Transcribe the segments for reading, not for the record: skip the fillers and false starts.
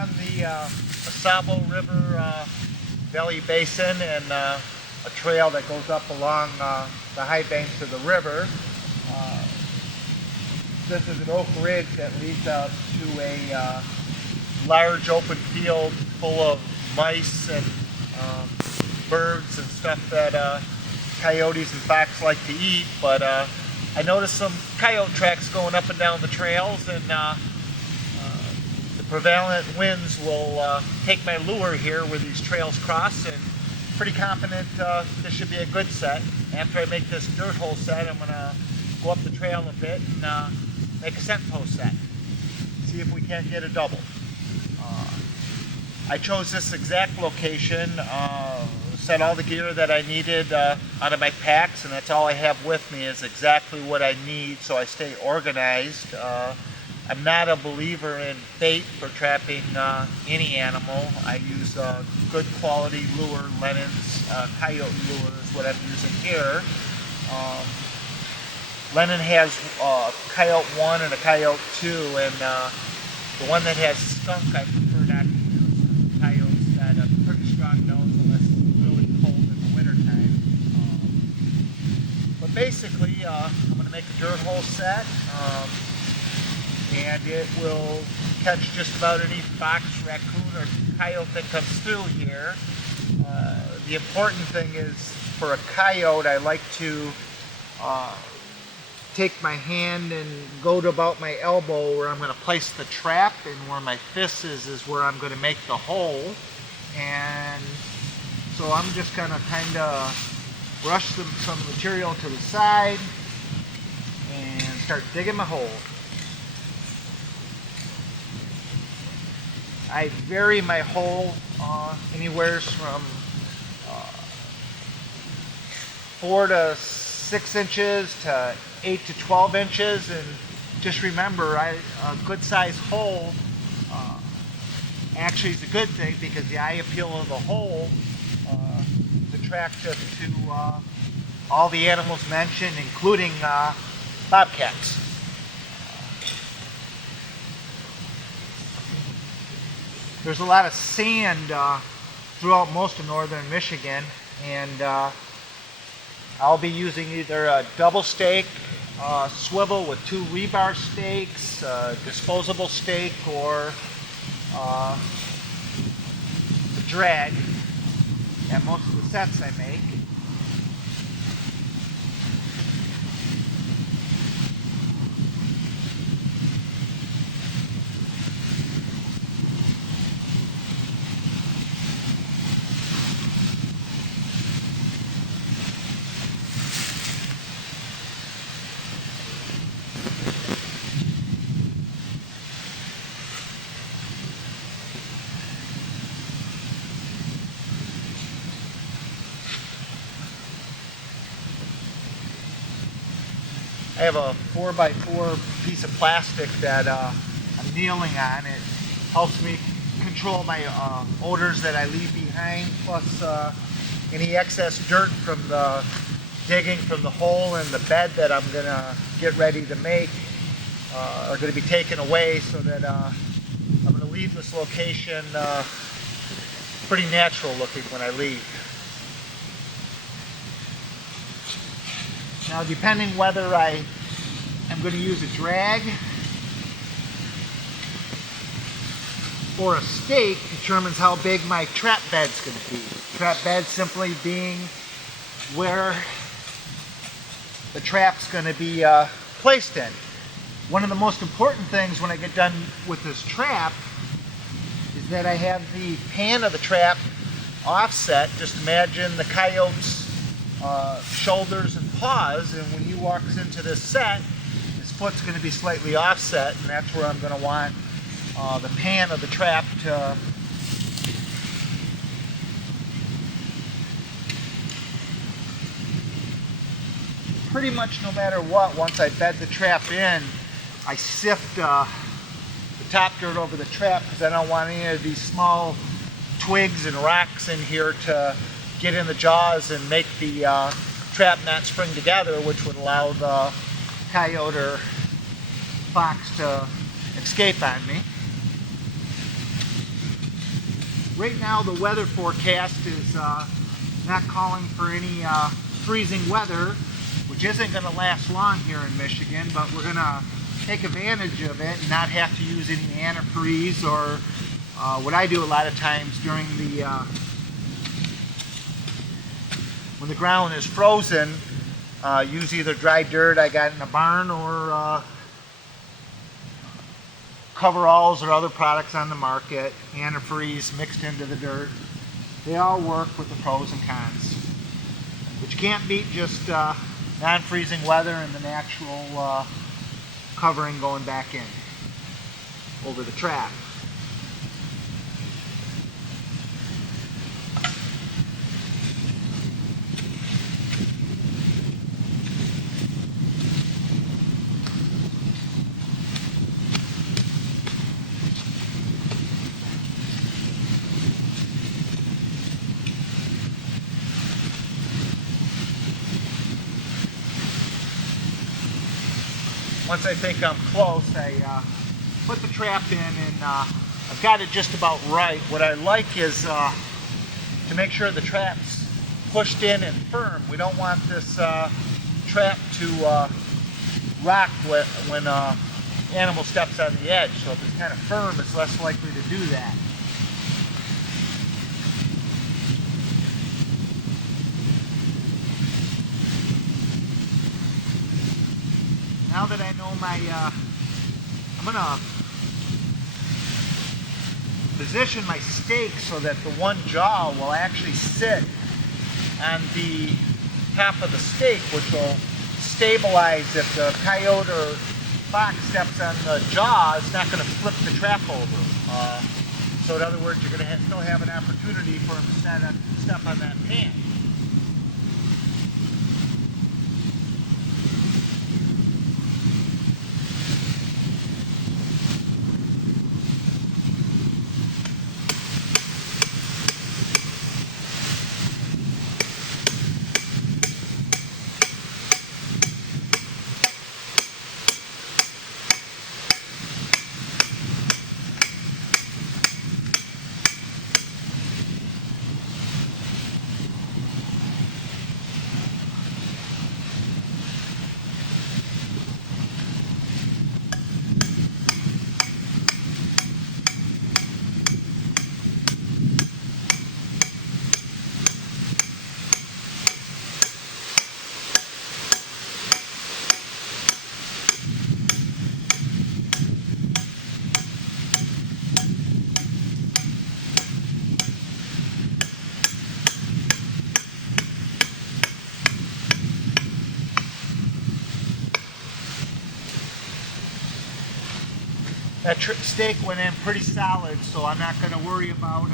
on the Asabo River Valley Basin and a trail that goes up along the high banks of the river. This is an oak ridge that leads out to a large open field full of mice and birds and stuff that coyotes and fox like to eat. But I noticed some coyote tracks going up and down the trails, and the prevalent winds will take my lure here where these trails cross, and pretty confident this should be a good set. After I make this dirt hole set, I'm going to go up the trail a bit and make a scent post set. See if we can't get a double. I chose this exact location, set all the gear that I needed out of my packs, and that's all I have with me is exactly what I need, so I stay organized. I'm not a believer in bait for trapping any animal. I use good quality lure, Lennon's coyote lure is what I'm using here. Lennon has Coyote 1 and a Coyote 2, and the one that has skunk I prefer not to use. Coyotes got a pretty strong nose unless it's really cold in the wintertime. But basically, I'm going to make a dirt hole set, and it will catch just about any fox, raccoon, or coyote that comes through here. The important thing is, for a coyote, I like to take my hand and go to about my elbow where I'm going to place the trap, and where my fist is where I'm going to make the hole. And so I'm just going to kind of brush some material to the side and start digging my hole. I vary my hole anywhere from 4 to 6 inches to 8 to 12 inches, and just remember, a good size hole actually is a good thing, because the eye appeal of the hole is attractive to all the animals mentioned, including bobcats. There's a lot of sand throughout most of northern Michigan, and I'll be using either a double stake swivel with 2 rebar stakes, disposable stake, or a drag at most of the sets I make. I have a 4x4 piece of plastic that I'm kneeling on. It helps me control my odors that I leave behind, plus any excess dirt from the digging from the hole and the bed that I'm going to get ready to make are going to be taken away, so that I'm going to leave this location pretty natural looking when I leave. Now, depending whether I am going to use a drag or a stake determines how big my trap bed's going to be. Trap bed simply being where the trap's going to be placed in. One of the most important things when I get done with this trap is that I have the pan of the trap offset. Just imagine the coyote's shoulders and paws, and when he walks into this set, his foot's going to be slightly offset, and that's where I'm going to want the pan of the trap to pretty much no matter what. Once I bed the trap in, I sift the top dirt over the trap, because I don't want any of these small twigs and rocks in here to get in the jaws and make the trap not spring together, which would allow the coyote or fox to escape on me. right now the weather forecast is not calling for any freezing weather, which isn't going to last long here in Michigan, but we're going to take advantage of it and not have to use any antifreeze or what I do a lot of times during the when the ground is frozen, use either dry dirt I got in the barn or coveralls or other products on the market, antifreeze mixed into the dirt. They all work with the pros and cons. But you can't beat just non-freezing weather and the natural covering going back in over the trap. Once I think I'm close, I put the trap in, and I've got it just about right. What I like is to make sure the trap's pushed in and firm. We don't want this trap to rock when animal steps on the edge. So if it's kind of firm, it's less likely to do that. Now that I know I'm going to position my stake so that the one jaw will actually sit on the top of the stake, which will stabilize if the coyote or fox steps on the jaw. It's not going to flip the trap over. So in other words, you're going to still have an opportunity for him to step on that pan. That stake went in pretty solid, so I'm not going to worry about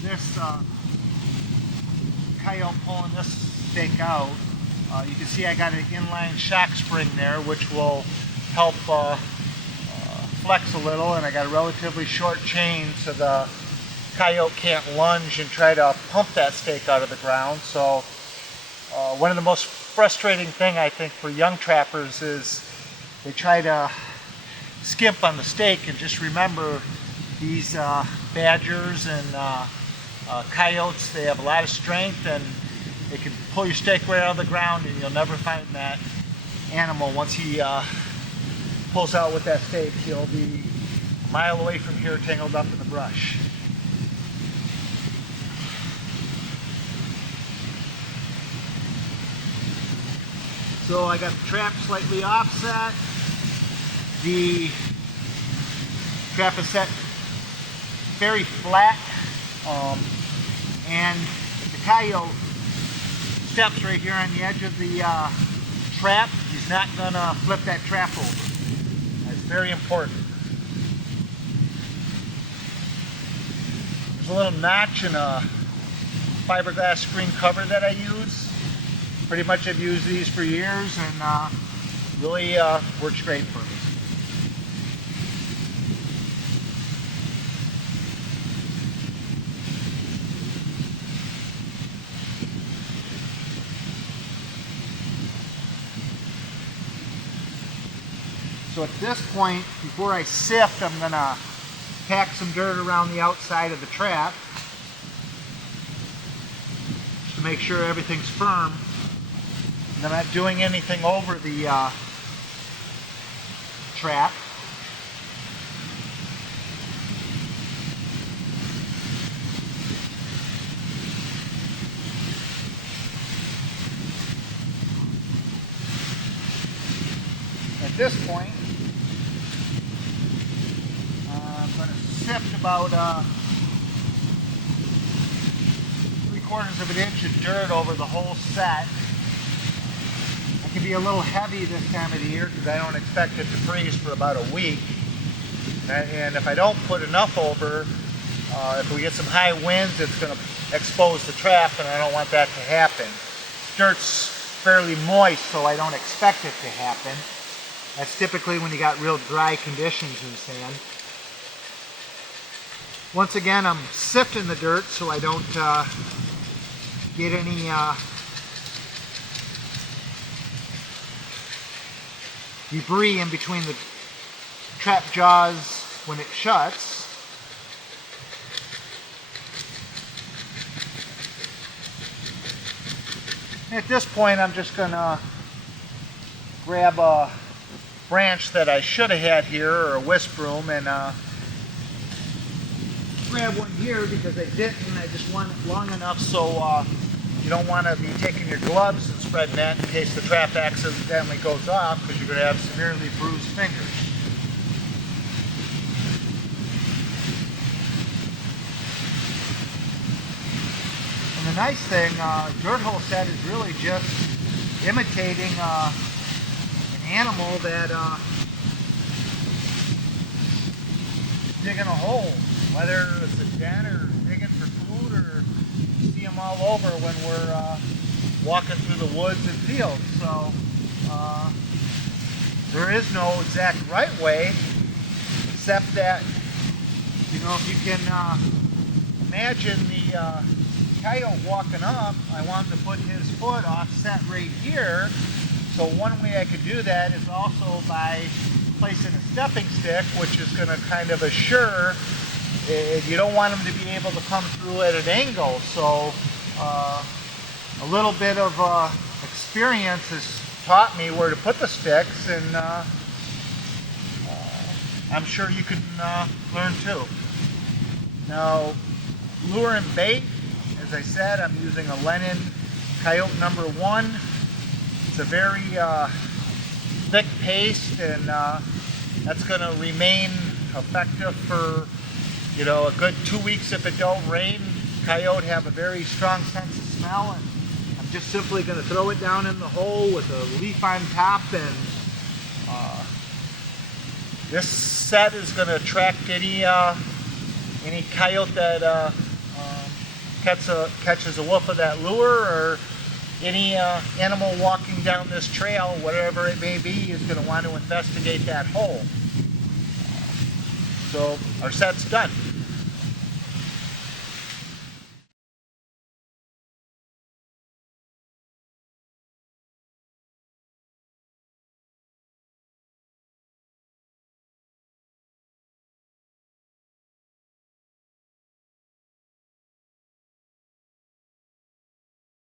this coyote pulling this stake out. You can see I got an inline shock spring there, which will help flex a little, and I got a relatively short chain so the coyote can't lunge and try to pump that stake out of the ground. So one of the most frustrating thing I think for young trappers is they try to skimp on the stake, and just remember these badgers and coyotes, they have a lot of strength and they can pull your stake right out of the ground, and you'll never find that animal. Once he pulls out with that stake, he'll be a mile away from here tangled up in the brush. So I got the trap slightly offset. The trap is set very flat, and the coyote steps right here on the edge of the trap. He's not going to flip that trap over. That's very important. There's a little notch in a fiberglass screen cover that I use. Pretty much I've used these for years, and really works great for me. So at this point, before I sift, I'm going to pack some dirt around the outside of the trap just to make sure everything's firm. And I'm not doing anything over the trap. At this point, I'm going to sift about 3/4 of an inch of dirt over the whole set. It can be a little heavy this time of the year because I don't expect it to freeze for about a week. And if I don't put enough over, if we get some high winds, it's going to expose the trap, and I don't want that to happen. Dirt's fairly moist, so I don't expect it to happen. That's typically when you got real dry conditions in sand. Once again, I'm sifting the dirt so I don't get any debris in between the trap jaws when it shuts. At this point, I'm just going to grab a branch that I should have had here, or a wisp broom, and grab one here because I didn't. I just want it long enough so you don't want to be taking your gloves and spreading that in case the trap accidentally goes off, because you're going to have severely bruised fingers. And the nice thing, dirt hole set is really just imitating an animal that digging a hole, whether it's a den or digging for food, or you see them all over when we're walking through the woods and fields. So there is no exact right way, except that, you know, if you can imagine the coyote walking up, I want him to put his foot offset right here. So one way I could do that is also by placing a stepping stick, which is going to kind of assure you don't want him to be able to come through at an angle. So a little bit of experience has taught me where to put the sticks, and I'm sure you can learn too. Now, lure and bait, as I said, I'm using a Lennon Coyote number 1. It's a very thick paste, and that's going to remain effective for, you know, a good 2 weeks if it don't rain. Coyote have a very strong sense of smell, and I'm just simply going to throw it down in the hole with a leaf on top, and this set is going to attract any coyote that catches a whiff of that lure, or any animal walking down this trail, whatever it may be, is going to want to investigate that hole. So our set's done.